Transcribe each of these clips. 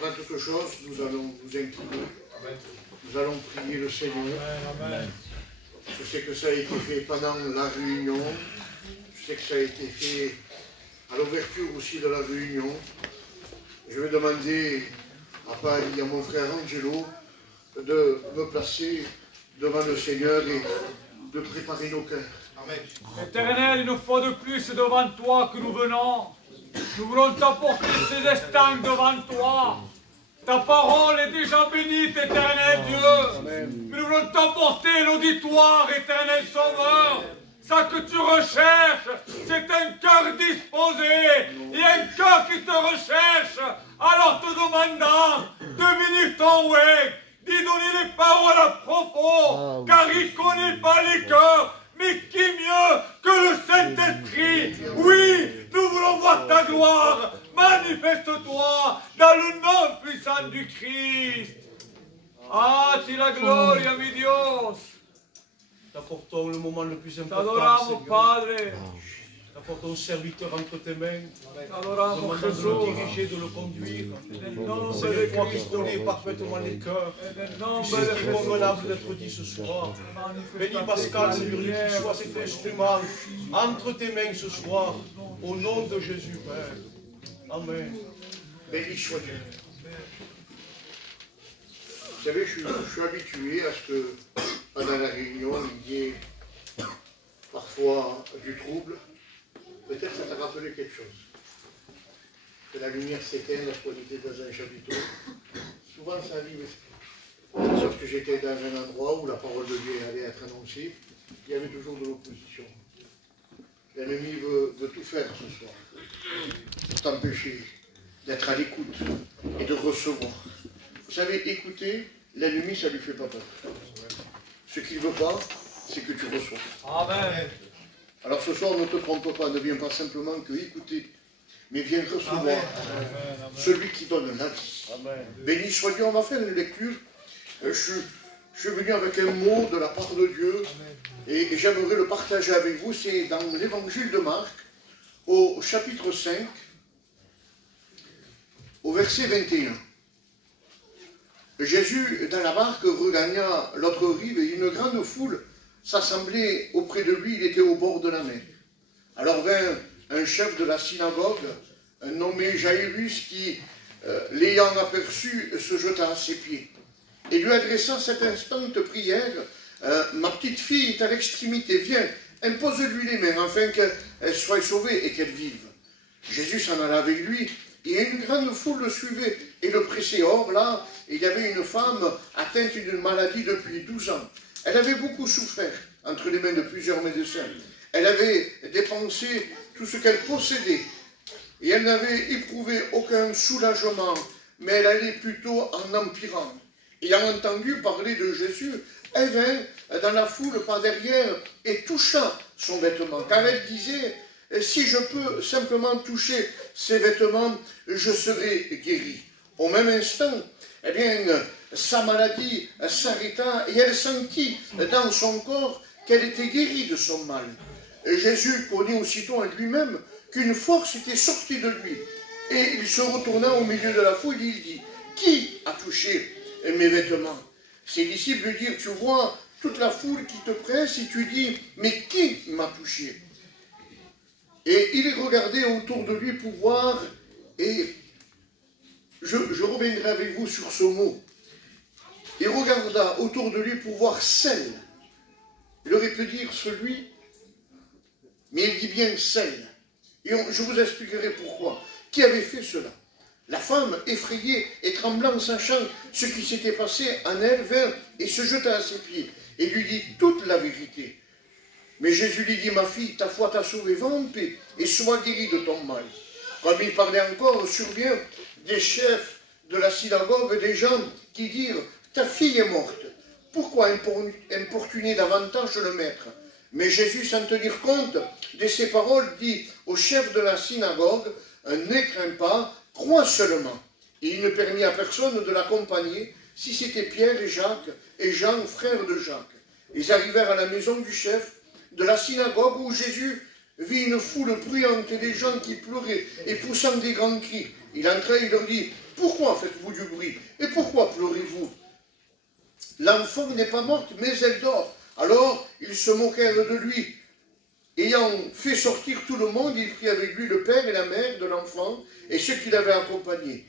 Avant toute chose, nous allons nous incliner. Nous allons prier le Seigneur. Amen. Je sais que ça a été fait pendant la réunion. Je sais que ça a été fait à l'ouverture aussi de la réunion. Je vais demander à Paris, à mon frère Angelo, de me placer devant le Seigneur et de préparer nos cœurs. Amen. Éternel, une fois de plus devant toi que nous venons, nous voulons t'apporter ces instants devant toi. Ta parole est déjà bénite, éternel Dieu. Amen. Mais nous voulons t'apporter l'auditoire, éternel Sauveur. Ça que tu recherches, c'est un cœur disposé et un cœur qui te recherche. Alors te demandant de bénir ton way, d'y donner les paroles à propos, car il ne connaît pas les cœurs. Mais qui mieux que le Saint-Esprit? Oui, nous voulons voir ta gloire. Manifeste-toi dans le nom puissant du Christ. Ah, ti la gloria, mi Dios. T'apportons le moment le plus important, T'adoramos, Seigneur. Padre. T'apportons le serviteur entre tes mains. T'adoramos, Demandons de le Jesús. diriger, de le conduire. Nombre C'est de toi qui Cristo. connais parfaitement les cœurs. En Tu nombre sais de ce qui est convenable d'être dit ce soir. Bénis Pascal, Seigneur, qu'il soit cet instrument entre tes mains ce soir. Au nom de Jésus, Père. Amen. Béni soit Dieu. Vous savez, je suis habitué à ce que pendant la réunion, il y ait parfois du trouble. Peut-être ça t'a rappelé quelque chose. Que la lumière s'éteint lorsqu'on était dans un chapiteau. Souvent ça arrive. Lorsque j'étais dans un endroit où la parole de Dieu allait être annoncée, il y avait toujours de l'opposition. L'ennemi veut tout faire ce soir pour t'empêcher d'être à l'écoute et de recevoir. Vous savez, écouter, l'ennemi, ça ne lui fait pas peur. Ce qu'il ne veut pas, c'est que tu reçois. Amen. Alors ce soir, ne te trompe pas, ne viens pas simplement que écouter, mais viens recevoir celui qui donne la vie. Amen. Béni soit Dieu, on va faire une lecture. Je suis venu avec un mot de la part de Dieu et j'aimerais le partager avec vous. C'est dans l'évangile de Marc, au chapitre 5, au verset 21. Jésus, dans la barque, regagna l'autre rive et une grande foule s'assemblait auprès de lui. Il était au bord de la mer. Alors vint un chef de la synagogue, un nommé Jairus, qui, l'ayant aperçu, se jeta à ses pieds et lui adressa cette instante prière. Ma petite fille est à l'extrémité, viens, impose-lui les mains afin qu'elle soit sauvée et qu'elle vive. Jésus s'en alla avec lui et une grande foule le suivait et le pressait. Or là, il y avait une femme atteinte d'une maladie depuis 12 ans. Elle avait beaucoup souffert entre les mains de plusieurs médecins. Elle avait dépensé tout ce qu'elle possédait et elle n'avait éprouvé aucun soulagement, mais elle allait plutôt en empirant. Ayant entendu parler de Jésus, elle vint dans la foule par derrière et toucha son vêtement, car elle disait, si je peux simplement toucher ses vêtements, je serai guérie. Au même instant, eh bien, sa maladie s'arrêta et elle sentit dans son corps qu'elle était guérie de son mal. Jésus connut aussitôt en lui-même qu'une force était sortie de lui. Et il se retourna au milieu de la foule et il dit, qui a touché mes vêtements? Ses disciples lui dirent, tu vois toute la foule qui te presse et tu dis, mais qui m'a touché? Et il regardait autour de lui pour voir, et je reviendrai avec vous sur ce mot. Il regarda autour de lui pour voir celle. Il aurait pu dire celui, mais il dit bien celle. Et je vous expliquerai pourquoi. Qui avait fait cela? La femme, effrayée et tremblant, sachant ce qui s'était passé en elle, vint et se jeta à ses pieds et lui dit toute la vérité. Mais Jésus lui dit, ma fille, ta foi t'a sauvée, va en paix et sois guérie de ton mal. Comme il parlait encore, survient des chefs de la synagogue, des gens qui dirent, ta fille est morte. Pourquoi importuner davantage le maître? Mais Jésus, sans tenir compte de ces paroles, dit au chef de la synagogue, ne crains pas, crois seulement. Et il ne permit à personne de l'accompagner, si c'était Pierre et Jean, frères de Jacques. Ils arrivèrent à la maison du chef de la synagogue où Jésus vit une foule bruyante et des gens qui pleuraient et poussant des grands cris. Il entra et il leur dit, pourquoi faites-vous du bruit? Et pourquoi pleurez-vous? L'enfant n'est pas morte, mais elle dort. Alors ils se moquèrent de lui. Ayant fait sortir tout le monde, il prit avec lui le père et la mère de l'enfant et ceux qui l'avaient accompagné.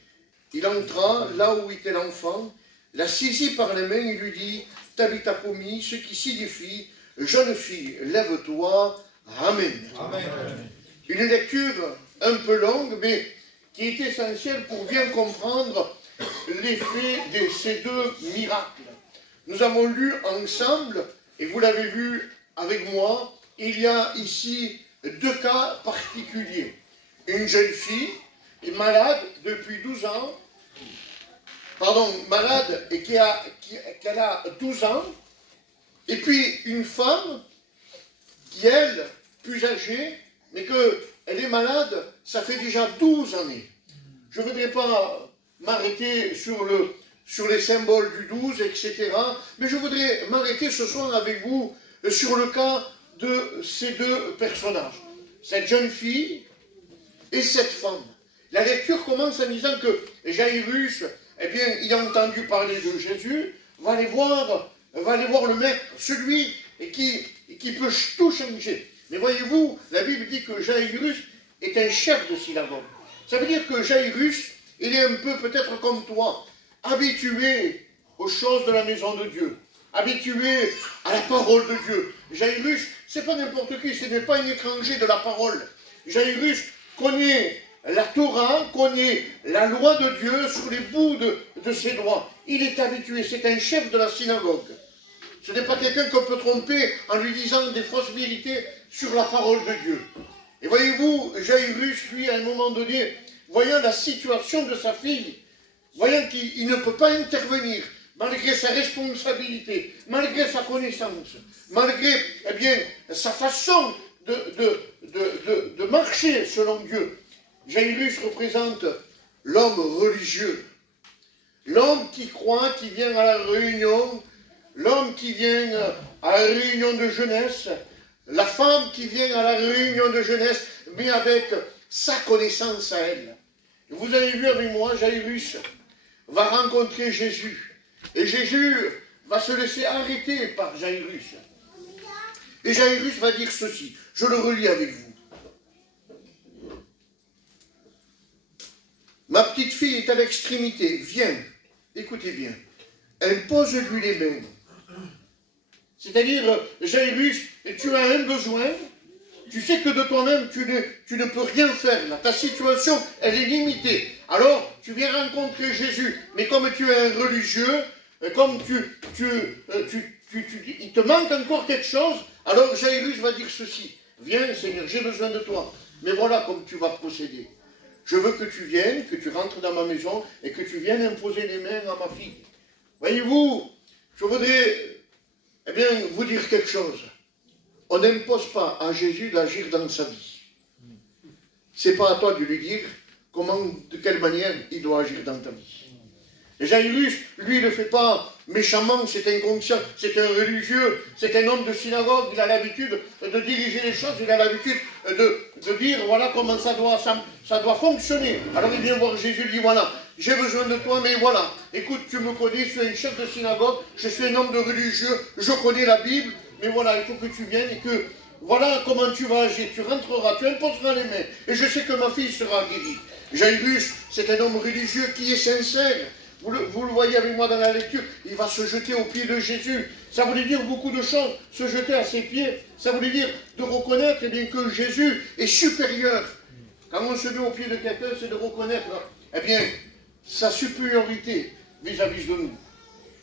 Il entra là où était l'enfant, la saisit par les mains et lui dit, Tabitha Koumi, ce qui signifie, jeune fille, lève-toi. Amen. Amen. Une lecture un peu longue, mais qui est essentielle pour bien comprendre l'effet de ces deux miracles. Nous avons lu ensemble, et vous l'avez vu avec moi, il y a ici deux cas particuliers. Une jeune fille est malade depuis 12 ans, malade et qu'elle a 12 ans, et puis une femme qui, elle, plus âgée, mais qu'elle est malade, ça fait déjà 12 années. Je ne voudrais pas m'arrêter sur les symboles du 12, etc. Mais je voudrais m'arrêter ce soir avec vous sur le cas de ces deux personnages. Cette jeune fille et cette femme. La lecture commence en disant que Jairus, eh bien, il a entendu parler de Jésus, va aller voir le maître, celui qui peut tout changer. Mais voyez-vous, la Bible dit que Jairus est un chef de synagogue. Ça veut dire que Jairus, il est un peu peut-être comme toi, habitué aux choses de la maison de Dieu, habitué à la parole de Dieu. Jairus, c'est pas n'importe qui, ce n'est pas un étranger de la parole. Jairus connaît la Torah, connaît la loi de Dieu sur les bouts de ses doigts. Il est habitué, c'est un chef de la synagogue. Ce n'est pas quelqu'un qu'on peut tromper en lui disant des fausses vérités sur la parole de Dieu. Et voyez-vous, Jairus, lui, à un moment donné, voyant la situation de sa fille, voyant qu'il ne peut pas intervenir, malgré sa responsabilité, malgré sa connaissance, malgré sa façon de marcher selon Dieu, Jairus représente l'homme religieux, l'homme qui croit, qui vient à la réunion, l'homme qui vient à la réunion de jeunesse, la femme qui vient à la réunion de jeunesse, mais avec sa connaissance à elle. Vous avez vu avec moi, Jairus va rencontrer Jésus. Et Jésus va se laisser arrêter par Jairus. Et Jairus va dire ceci, je le relis avec vous. Ma petite fille est à l'extrémité, viens, écoutez bien, impose-lui les mains. C'est-à-dire, Jairus, tu as un besoin, tu sais que de toi-même, tu ne peux rien faire là. Ta situation, elle est limitée. Alors, tu viens rencontrer Jésus, mais comme tu es un religieux, comme il te manque encore quelque chose, alors Jairus va dire ceci. Viens, Seigneur, j'ai besoin de toi. Mais voilà comme tu vas procéder. Je veux que tu viennes, que tu rentres dans ma maison et que tu viennes imposer les mains à ma fille. Voyez-vous, je voudrais vous dire quelque chose. On n'impose pas à Jésus d'agir dans sa vie. Ce n'est pas à toi de lui dire de quelle manière il doit agir dans ta vie. Et Jairus, lui, il ne le fait pas méchamment, c'est inconscient, c'est un religieux, c'est un homme de synagogue, il a l'habitude de diriger les choses, il a l'habitude de dire, voilà comment ça doit fonctionner. Alors il vient voir Jésus, il dit, voilà, j'ai besoin de toi, mais voilà, écoute, tu me connais, je suis un chef de synagogue, je suis un homme de religieux, je connais la Bible, mais voilà, il faut que tu viennes et que, voilà comment tu vas agir, tu rentreras, tu imposeras les mains, et je sais que ma fille sera guérie. Jairus, c'est un homme religieux qui est sincère. Vous le voyez avec moi dans la lecture, il va se jeter aux pieds de Jésus. Ça voulait dire beaucoup de choses, se jeter à ses pieds. Ça voulait dire de reconnaître que Jésus est supérieur. Quand on se met aux pieds de quelqu'un, c'est de reconnaître sa supériorité vis-à-vis de nous.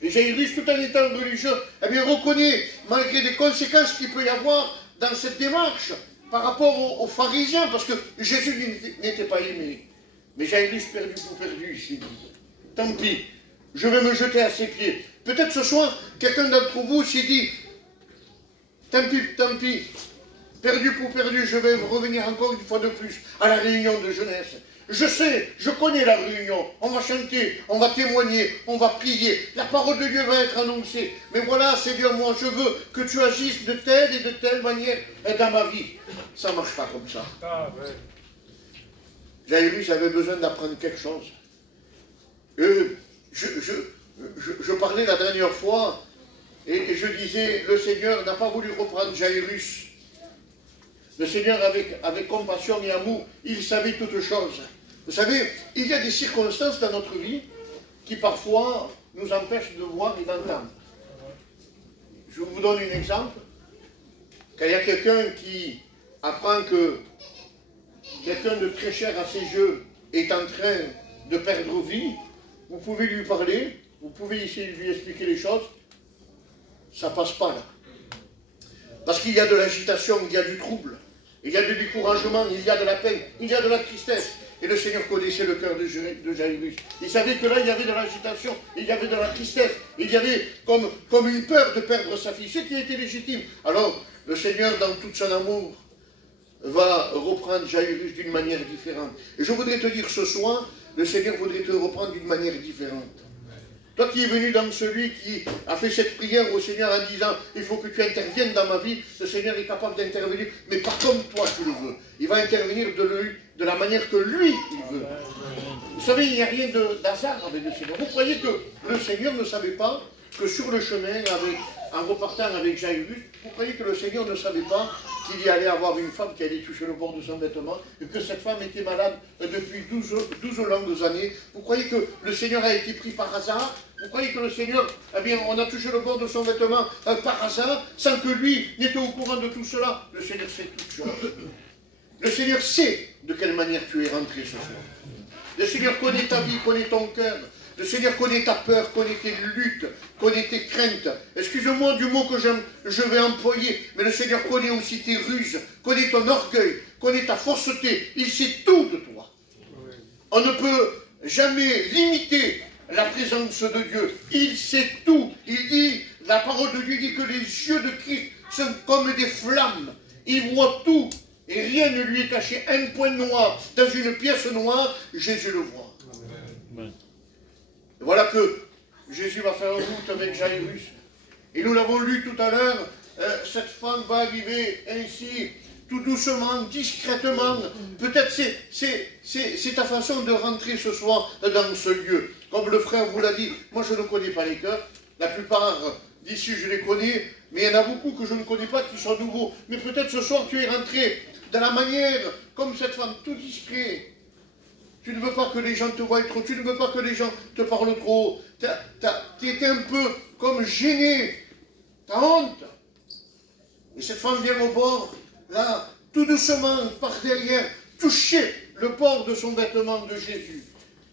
Et Jairus, tout en étant religieux, reconnaît, malgré les conséquences qu'il peut y avoir dans cette démarche, par rapport aux pharisiens, parce que Jésus n'était pas aimé. Mais Jairus, perdu pour perdu, il s'est dit. Tant pis, je vais me jeter à ses pieds. Peut-être ce soir, quelqu'un d'entre vous s'est dit, tant pis, perdu pour perdu, je vais revenir encore une fois de plus à la réunion de jeunesse. Je sais, je connais la réunion, on va chanter, on va témoigner, on va prier, la parole de Dieu va être annoncée. Mais voilà, Seigneur, moi je veux que tu agisses de telle et de telle manière dans ma vie. Ça ne marche pas comme ça. Jairus avait besoin d'apprendre quelque chose. Je parlais la dernière fois et je disais, le Seigneur n'a pas voulu reprendre Jairus. Le Seigneur, avec compassion et amour, il savait toutes choses. Vous savez, il y a des circonstances dans notre vie qui parfois nous empêchent de voir et d'entendre. Je vous donne un exemple. Quand il y a quelqu'un qui apprend que quelqu'un de très cher à ses yeux est en train de perdre vie, vous pouvez lui parler, vous pouvez essayer de lui expliquer les choses, ça ne passe pas là. Parce qu'il y a de l'agitation, il y a du trouble, il y a du découragement, il y a de la peine, il y a de la tristesse. Et le Seigneur connaissait le cœur de Jairus. Il savait que là, il y avait de l'agitation, il y avait de la tristesse, il y avait comme une peur de perdre sa fille, ce qui était légitime. Alors, le Seigneur, dans tout son amour, va reprendre Jairus d'une manière différente. Et je voudrais te dire ce soir, le Seigneur voudrait te reprendre d'une manière différente. Toi qui es venu dans celui qui a fait cette prière au Seigneur en disant « Il faut que tu interviennes dans ma vie », le Seigneur est capable d'intervenir, mais pas comme toi tu le veux. Il va intervenir de la manière que lui, il veut. Vous savez, il n'y a rien d'hasard avec le Seigneur. Vous croyez que le Seigneur ne savait pas que sur le chemin, en repartant avec Jairus, vous croyez que le Seigneur ne savait pas qu'il y allait avoir une femme qui allait toucher le bord de son vêtement, et que cette femme était malade depuis 12 longues années? Vous croyez que le Seigneur a été pris par hasard? Vous croyez que le Seigneur, eh bien, on a touché le bord de son vêtement par hasard, sans que lui n'était au courant de tout cela? Le Seigneur sait toutes choses. Le Seigneur sait de quelle manière tu es rentré ce soir. Le Seigneur connaît ta vie, connaît ton cœur. Le Seigneur connaît ta peur, connaît tes luttes, connaît tes craintes. Excuse-moi du mot que je vais employer, mais le Seigneur connaît aussi tes ruses, connaît ton orgueil, connaît ta fausseté. Il sait tout de toi. On ne peut jamais limiter la présence de Dieu. Il sait tout. Il dit, la parole de Dieu dit que les yeux de Christ sont comme des flammes. Il voit tout et rien ne lui est caché. Un point noir dans une pièce noire, Jésus le voit. Amen. Voilà que Jésus va faire route avec Jairus. Et nous l'avons lu tout à l'heure, cette femme va arriver ainsi, tout doucement, discrètement. Peut-être c'est ta façon de rentrer ce soir dans ce lieu. Comme le frère vous l'a dit, moi je ne connais pas les cœurs. La plupart d'ici je les connais, mais il y en a beaucoup que je ne connais pas qui sont nouveaux. Mais peut-être ce soir tu es rentré de la manière, comme cette femme, tout discret. Tu ne veux pas que les gens te voient trop, tu ne veux pas que les gens te parlent trop. Tu étais un peu comme gêné, tu as honte. Et cette femme vient au bord, là, tout doucement, par derrière, toucher le bord de son vêtement de Jésus.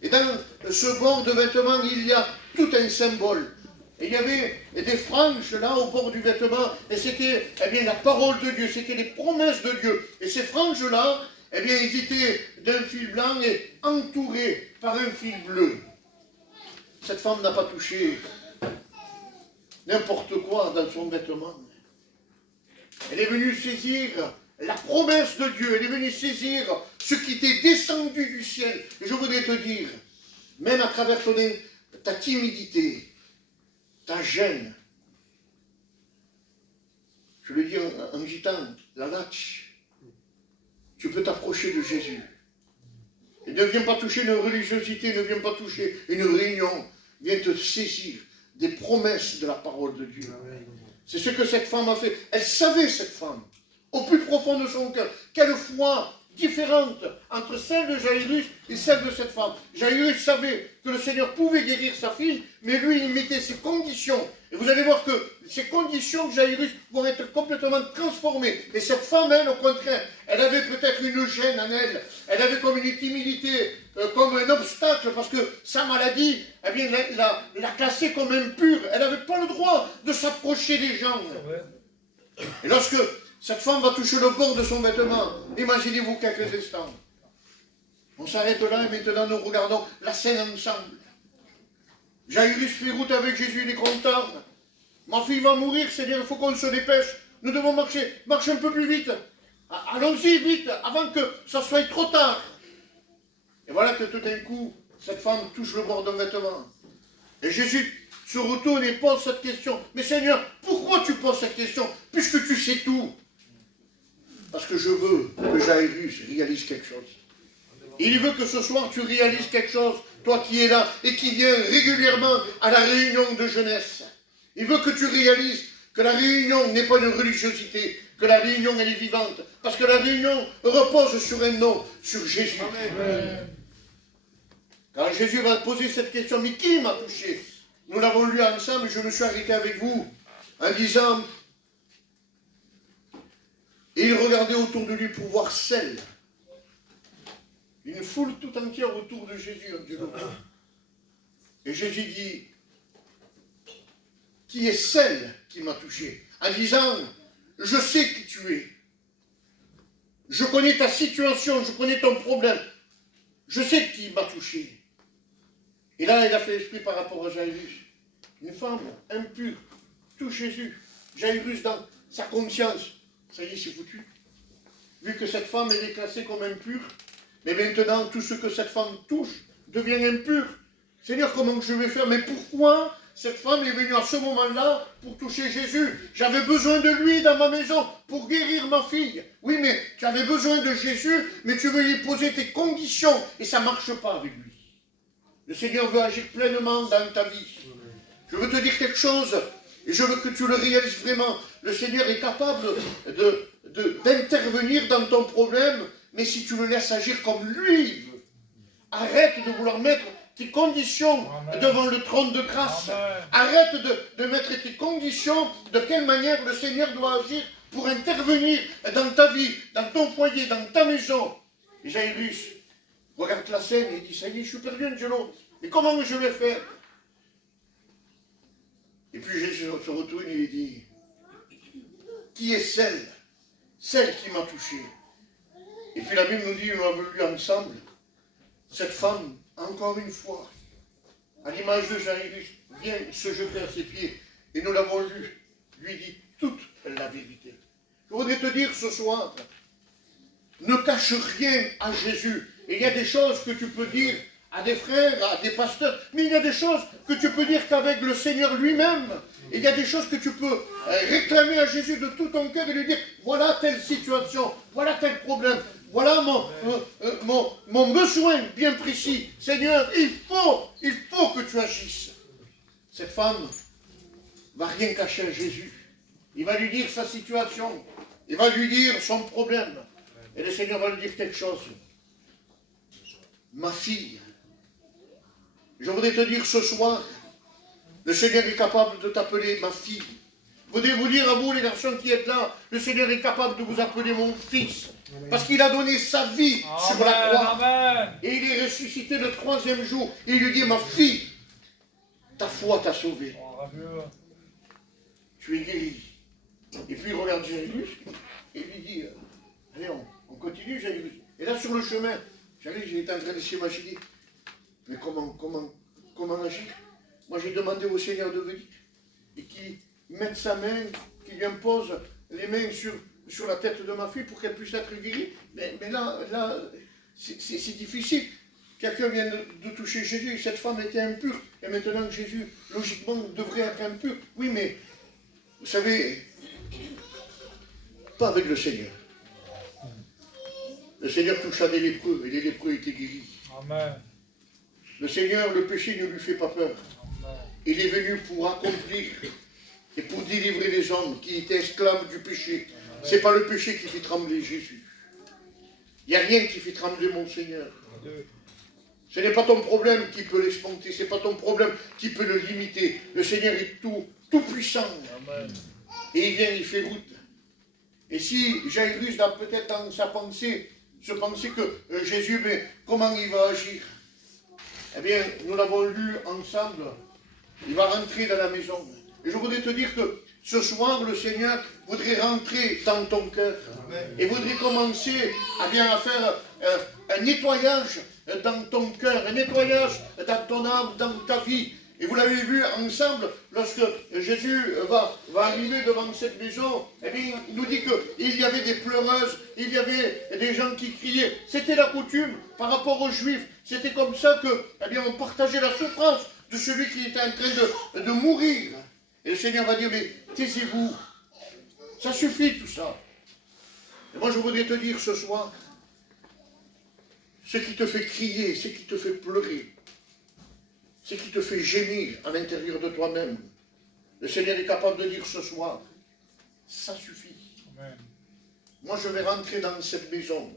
Et dans ce bord de vêtement, il y a tout un symbole. Et il y avait des franges là au bord du vêtement, et c'était la parole de Dieu, c'était les promesses de Dieu. Et ces franges-là, ils étaient d'un fil blanc et entourés par un fil bleu. Cette femme n'a pas touché n'importe quoi dans son vêtement. Elle est venue saisir la promesse de Dieu, elle est venue saisir ce qui t'est descendu du ciel. Et je voudrais te dire, même à travers ta timidité, ta gêne, je le dis en gitan, la latch, tu peux t'approcher de Jésus. Et ne viens pas toucher une religiosité, ne viens pas toucher une réunion, viens te saisir des promesses de la parole de Dieu. C'est ce que cette femme a fait. Elle savait, cette femme, au plus profond de son cœur, quelle foi différente entre celle de Jairus et celle de cette femme. Jairus savait que le Seigneur pouvait guérir sa fille, mais lui, il mettait ses conditions. Et vous allez voir que ces conditions de Jairus vont être complètement transformées. Et cette femme, elle, au contraire, elle avait peut-être une gêne en elle. Elle avait comme une timidité, comme un obstacle, parce que sa maladie, l'a classée comme impure. Elle n'avait pas le droit de s'approcher des gens. Et lorsque cette femme va toucher le bord de son vêtement, imaginez-vous quelques instants. On s'arrête là et maintenant nous regardons la scène ensemble. Jairus fait route avec Jésus, il est content. Ma fille va mourir, Seigneur, il faut qu'on se dépêche. Nous devons marcher un peu plus vite. Allons-y vite, avant que ça soit trop tard. Et voilà que tout d'un coup, cette femme touche le bord d'un vêtement. Et Jésus se retourne et pose cette question. Mais Seigneur, pourquoi tu poses cette question, puisque tu sais tout? Parce que je veux que Jairus réalise quelque chose. Il veut que ce soir tu réalises quelque chose toi qui es là et qui viens régulièrement à la réunion de jeunesse. Il veut que tu réalises que la réunion n'est pas une religiosité, que la réunion elle est vivante, parce que la réunion repose sur un nom, sur Jésus. Amen. Quand Jésus va poser cette question, mais qui m'a touché? Nous l'avons lu ensemble, je me suis arrêté avec vous en disant, et il regardait autour de lui pour voir celle, une foule tout entière autour de Jésus, un Dieu de gloire. Et Jésus dit, qui est celle qui m'a touché? En disant, je sais qui tu es. Je connais ta situation, je connais ton problème. Je sais qui m'a touché. Et là, il a fait l'esprit par rapport à Jairus. Une femme impure touche Jésus. Jairus, dans sa conscience, ça y est, c'est foutu. Vu que cette femme, elle est classée comme impure, mais maintenant, tout ce que cette femme touche devient impur. Seigneur, comment je vais faire? Mais pourquoi cette femme est venue à ce moment-là pour toucher Jésus? J'avais besoin de lui dans ma maison pour guérir ma fille. Oui, mais tu avais besoin de Jésus, mais tu veux lui poser tes conditions et ça ne marche pas avec lui. Le Seigneur veut agir pleinement dans ta vie. Je veux te dire quelque chose et je veux que tu le réalises vraiment. Le Seigneur est capable d'intervenir dans ton problème, mais si tu le laisses agir comme lui veut. Arrête de vouloir mettre tes conditions devant le trône de grâce. Arrête de mettre tes conditions, de quelle manière le Seigneur doit agir pour intervenir dans ta vie, dans ton foyer, dans ta maison. Et Jairus regarde la scène et dit, ça y est, je suis perdu, Angelo. Mais comment je vais faire? Et puis Jésus se retourne et il dit, qui est celle qui m'a touché? Et puis la Bible nous dit, nous avons lu ensemble, cette femme, encore une fois, à l'image de Jairus, vient se jeter à ses pieds. Et nous l'avons lu, lui dit toute la vérité. Je voudrais te dire ce soir, ne cache rien à Jésus. Et il y a des choses que tu peux dire à des frères, à des pasteurs, mais il y a des choses que tu peux dire qu'avec le Seigneur lui-même. Et il y a des choses que tu peux réclamer à Jésus de tout ton cœur et lui dire, voilà telle situation, voilà tel problème, voilà mon besoin bien précis. Seigneur, il faut que tu agisses. Cette femme va rien cacher à Jésus. Il va lui dire sa situation, il va lui dire son problème. Et le Seigneur va lui dire quelque chose. Ma fille, je voudrais te dire ce soir, le Seigneur est capable de t'appeler ma fille. Je voudrais vous dire à vous, les garçons qui êtes là, le Seigneur est capable de vous appeler mon fils. Parce qu'il a donné sa vie sur la croix. Amen. Et il est ressuscité le 3e jour. Et il lui dit, ma fille, ta foi t'a sauvée. Tu es guérie. Et puis il regarde Jairus et lui dit, allez, on continue Jairus. Et là sur le chemin, Jairus il est en train de s'imaginer, mais comment agir? Moi j'ai demandé au Seigneur de venir et qu'il mette sa main, qu'il lui impose les mains sur la tête de ma fille pour qu'elle puisse être guérie. Mais là c'est difficile. Quelqu'un vient de toucher Jésus et cette femme était impure. Et maintenant Jésus, logiquement, devrait être impur. Oui, mais vous savez, pas avec le Seigneur. Le Seigneur toucha des lépreux et les lépreux étaient guéris. Amen. Le Seigneur, le péché ne lui fait pas peur. Amen. Il est venu pour accomplir et pour délivrer les hommes qui étaient esclaves du péché. Ce n'est pas le péché qui fait trembler Jésus. Il n'y a rien qui fait trembler mon Seigneur. Amen. Ce n'est pas ton problème qui peut l'espanter, ce n'est pas ton problème qui peut le limiter. Le Seigneur est tout puissant. Amen. Et il vient, il fait route. Et si Jairus, peut-être dans sa pensée, se pensait que Jésus, mais comment il va agir? Eh bien, nous l'avons lu ensemble. Il va rentrer dans la maison. Et je voudrais te dire que ce soir, le Seigneur voudrait rentrer dans ton cœur. Et voudrait commencer à faire un nettoyage dans ton cœur, un nettoyage dans ton âme, dans ta vie. Et vous l'avez vu ensemble, lorsque Jésus va arriver devant cette maison, eh bien, il nous dit qu'il y avait des pleureuses, il y avait des gens qui criaient. C'était la coutume par rapport aux Juifs. C'était comme ça que, eh bien, on partageait la souffrance de celui qui était en train de mourir. Et le Seigneur va dire, mais taisez-vous, ça suffit tout ça. Et moi je voudrais te dire ce soir, ce qui te fait crier, ce qui te fait pleurer, ce qui te fait gémir à l'intérieur de toi-même, le Seigneur est capable de dire ce soir, ça suffit. Amen. Moi, je vais rentrer dans cette maison.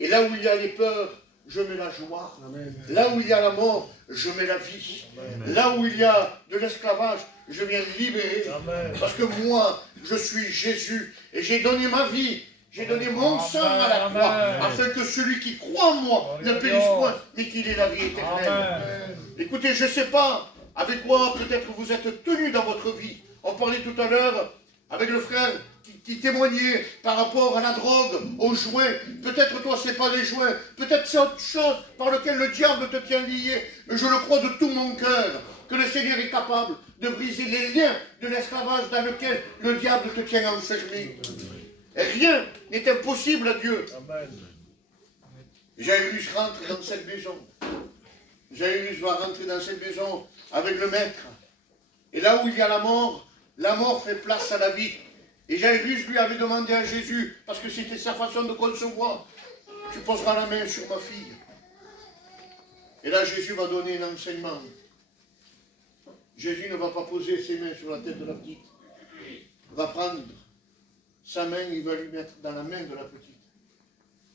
Et là où il y a les peurs, je mets la joie. Amen. Là où il y a la mort, je mets la vie. Amen. Là où il y a de l'esclavage, je viens libérer. Amen. Parce que moi, je suis Jésus. Et j'ai donné ma vie. J'ai donné mon sang à la croix. Amen. Afin que celui qui croit en moi ne périsse point, mais qu'il ait la vie éternelle. Amen. Écoutez, je ne sais pas avec quoi peut-être vous êtes tenus dans votre vie. On parlait tout à l'heure avec le frère qui témoignait par rapport à la drogue, aux joints. Peut-être toi, ce n'est pas les joints. Peut-être c'est autre chose par lequel le diable te tient lié. Mais je le crois de tout mon cœur que le Seigneur est capable de briser les liens de l'esclavage dans lequel le diable te tient enfermé. Et rien n'est impossible à Dieu. Amen. Jairus rentre dans cette maison. Jairus va rentrer dans cette maison avec le maître. Et là où il y a la mort fait place à la vie. Et Jairus lui avait demandé à Jésus, parce que c'était sa façon de concevoir, tu poseras la main sur ma fille. Et là Jésus va donner un enseignement. Jésus ne va pas poser ses mains sur la tête de la petite. Il va prendre sa main, il va lui mettre dans la main de la petite.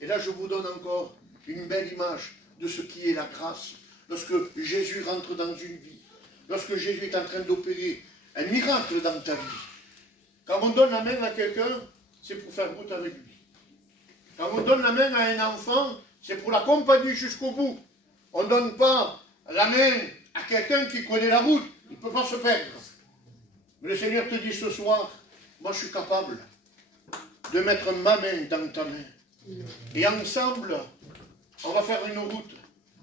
Et là je vous donne encore une belle image de ce qui est la grâce. Lorsque Jésus rentre dans une vie, lorsque Jésus est en train d'opérer un miracle dans ta vie. Quand on donne la main à quelqu'un, c'est pour faire route avec lui. Quand on donne la main à un enfant, c'est pour l'accompagner jusqu'au bout. On ne donne pas la main à quelqu'un qui connaît la route. Il ne peut pas se perdre. Mais le Seigneur te dit ce soir, moi je suis capable de mettre ma main dans ta main. Et ensemble, on va faire une route.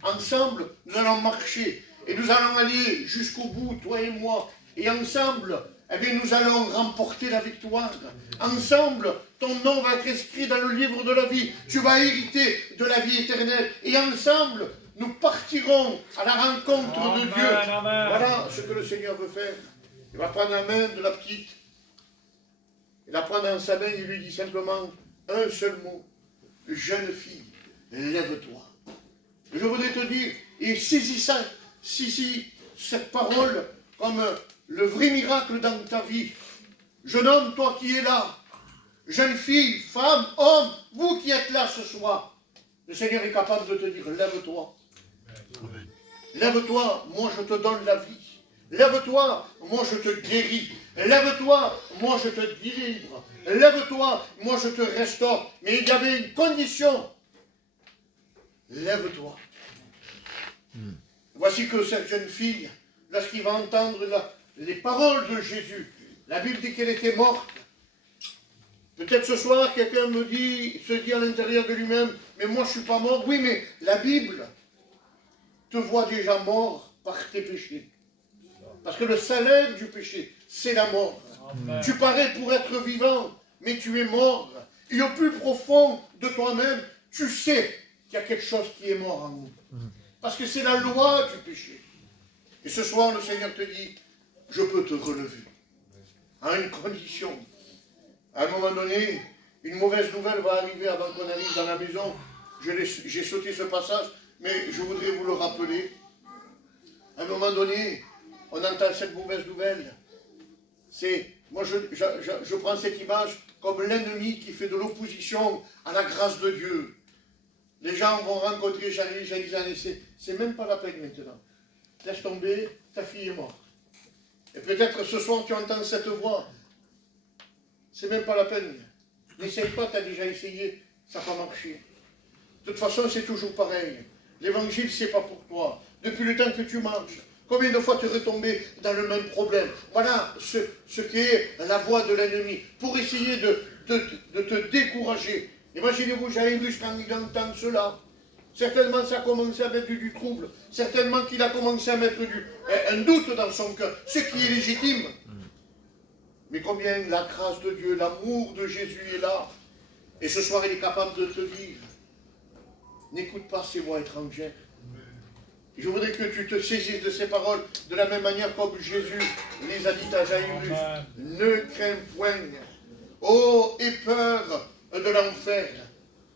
Ensemble, nous allons marcher. Et nous allons aller jusqu'au bout, toi et moi. Et ensemble, eh bien, nous allons remporter la victoire. Ensemble, ton nom va être inscrit dans le livre de la vie. Tu vas hériter de la vie éternelle. Et ensemble, nous partirons à la rencontre de Dieu. Amen. Voilà ce que le Seigneur veut faire. Il va prendre la main de la petite. Il la prend dans sa main et il lui dit simplement un seul mot. Jeune fille, lève-toi. Je voudrais te dire, et saisis ça, saisis cette parole comme le vrai miracle dans ta vie. Jeune homme, toi qui es là, jeune fille, femme, homme, vous qui êtes là ce soir, le Seigneur est capable de te dire, lève-toi. Lève-toi, moi je te donne la vie. Lève-toi, moi je te guéris. Lève-toi, moi je te délivre. Lève-toi, moi je te restaure. Mais il y avait une condition. Lève-toi. Voici que cette jeune fille, lorsqu'il va entendre les paroles de Jésus, la Bible dit qu'elle était morte. Peut-être ce soir, quelqu'un se dit à l'intérieur de lui-même, mais moi je ne suis pas mort. Oui, mais la Bible te voit déjà mort par tes péchés. Parce que le salaire du péché, c'est la mort. Amen. Tu parais pour être vivant, mais tu es mort. Et au plus profond de toi-même, tu sais qu'il y a quelque chose qui est mort en nous. Parce que c'est la loi du péché. Et ce soir, le Seigneur te dit, je peux te relever. À une condition. À un moment donné, une mauvaise nouvelle va arriver avant qu'on arrive dans la maison. J'ai sauté ce passage, mais je voudrais vous le rappeler. À un moment donné, on entend cette mauvaise nouvelle. Moi je prends cette image comme l'ennemi qui fait de l'opposition à la grâce de Dieu. Les gens vont rencontrer Jésus, c'est même pas la peine maintenant. Laisse tomber, ta fille est morte. Et peut-être ce soir tu entends cette voix. C'est même pas la peine. N'essaye pas, tu as déjà essayé, ça n'a pas marché. De toute façon, c'est toujours pareil. L'évangile, c'est pas pour toi. Depuis le temps que tu marches, combien de fois tu es retombé dans le même problème? Voilà ce qu'est la voie de l'ennemi. Pour essayer de te décourager. Imaginez-vous, Jairus, quand il entend cela. Certainement, ça a commencé à mettre du trouble. Certainement qu'il a commencé à mettre un doute dans son cœur. Ce qui est légitime. Mais combien la grâce de Dieu, l'amour de Jésus est là. Et ce soir, il est capable de te dire, n'écoute pas ces voix étrangères. Je voudrais que tu te saisisses de ces paroles de la même manière comme Jésus les a dites à Jairus. Ne crains point. Oh, aie peur de l'enfer.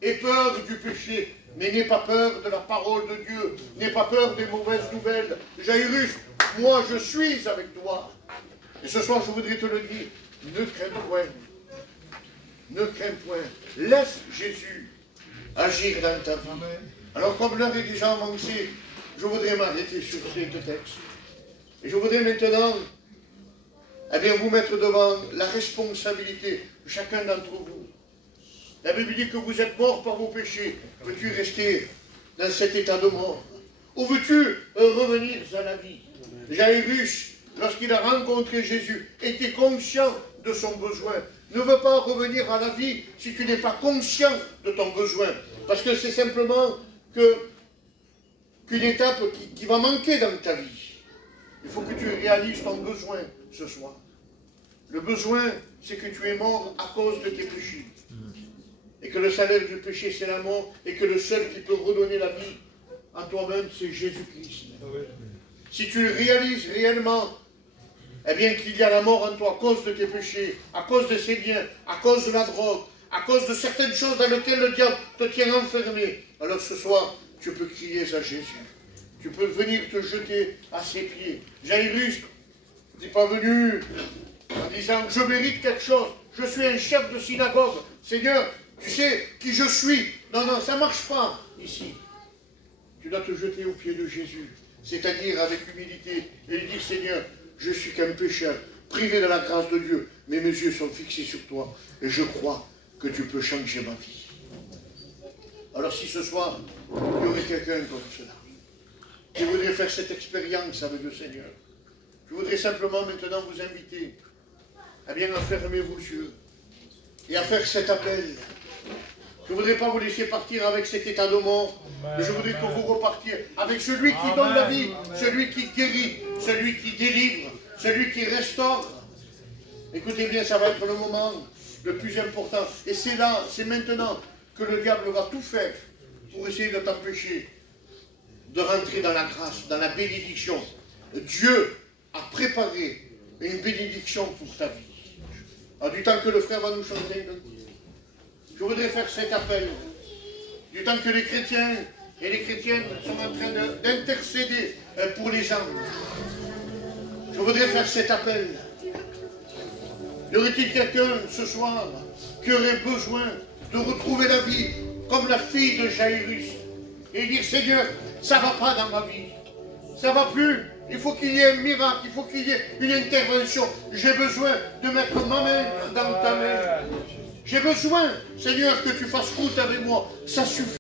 Aie peur du péché. Mais n'aie pas peur de la parole de Dieu. N'aie pas peur des mauvaises nouvelles. Jairus, moi je suis avec toi. Et ce soir, je voudrais te le dire. Ne crains point. Ne crains point. Laisse Jésus agir dans ta vie. Alors, comme l'heure est déjà avancée, je voudrais m'arrêter sur ces deux textes. Et je voudrais maintenant vous mettre devant la responsabilité de chacun d'entre vous. La Bible dit que vous êtes morts par vos péchés. Veux-tu rester dans cet état de mort? Ou veux-tu revenir à la vie? Jairus, lorsqu'il a rencontré Jésus, était conscient de son besoin. Ne veux pas revenir à la vie si tu n'es pas conscient de ton besoin. Parce que c'est simplement qu'une étape qui va manquer dans ta vie. Il faut que tu réalises ton besoin ce soir. Le besoin, c'est que tu es mort à cause de tes péchés. Et que le salaire du péché, c'est la mort. Et que le seul qui peut redonner la vie à toi-même, c'est Jésus-Christ. Si tu réalises réellement qu'il y a la mort en toi à cause de tes péchés, à cause de ses biens, à cause de la drogue, à cause de certaines choses dans lesquelles le diable te tient enfermé, alors ce soir, tu peux crier à Jésus. Tu peux venir te jeter à ses pieds. Jairus n'est pas venu en disant « Je mérite quelque chose, je suis un chef de synagogue. Seigneur, tu sais qui je suis. » Non, non, ça ne marche pas ici. Tu dois te jeter aux pieds de Jésus, c'est-à-dire avec humilité, et lui dire « Seigneur, je suis qu'un pécheur, privé de la grâce de Dieu, mais mes yeux sont fixés sur toi, et je crois que tu peux changer ma vie. » Alors si ce soir, il y aurait quelqu'un comme cela, qui voudrait faire cette expérience avec le Seigneur, je voudrais simplement maintenant vous inviter à fermer vos yeux et à faire cet appel. Je ne voudrais pas vous laisser partir avec cet état de mort, mais je voudrais que vous repartiez avec celui qui donne la vie, celui qui guérit, celui qui délivre, celui qui restaure. Écoutez bien, ça va être le moment le plus important. Et c'est là, c'est maintenant que le diable va tout faire pour essayer de t'empêcher de rentrer dans la grâce, dans la bénédiction. Dieu a préparé une bénédiction pour ta vie. Alors, du temps que le frère va nous chanter, je voudrais faire cet appel. Du temps que les chrétiens et les chrétiennes sont en train d'intercéder pour les âmes, je voudrais faire cet appel. Y aurait-il quelqu'un ce soir qui aurait besoin de retrouver la vie comme la fille de Jairus et dire « Seigneur, ça ne va pas dans ma vie, ça ne va plus, il faut qu'il y ait un miracle, il faut qu'il y ait une intervention, j'ai besoin de mettre ma main dans ta main, j'ai besoin, Seigneur, que tu fasses route avec moi, ça suffit. »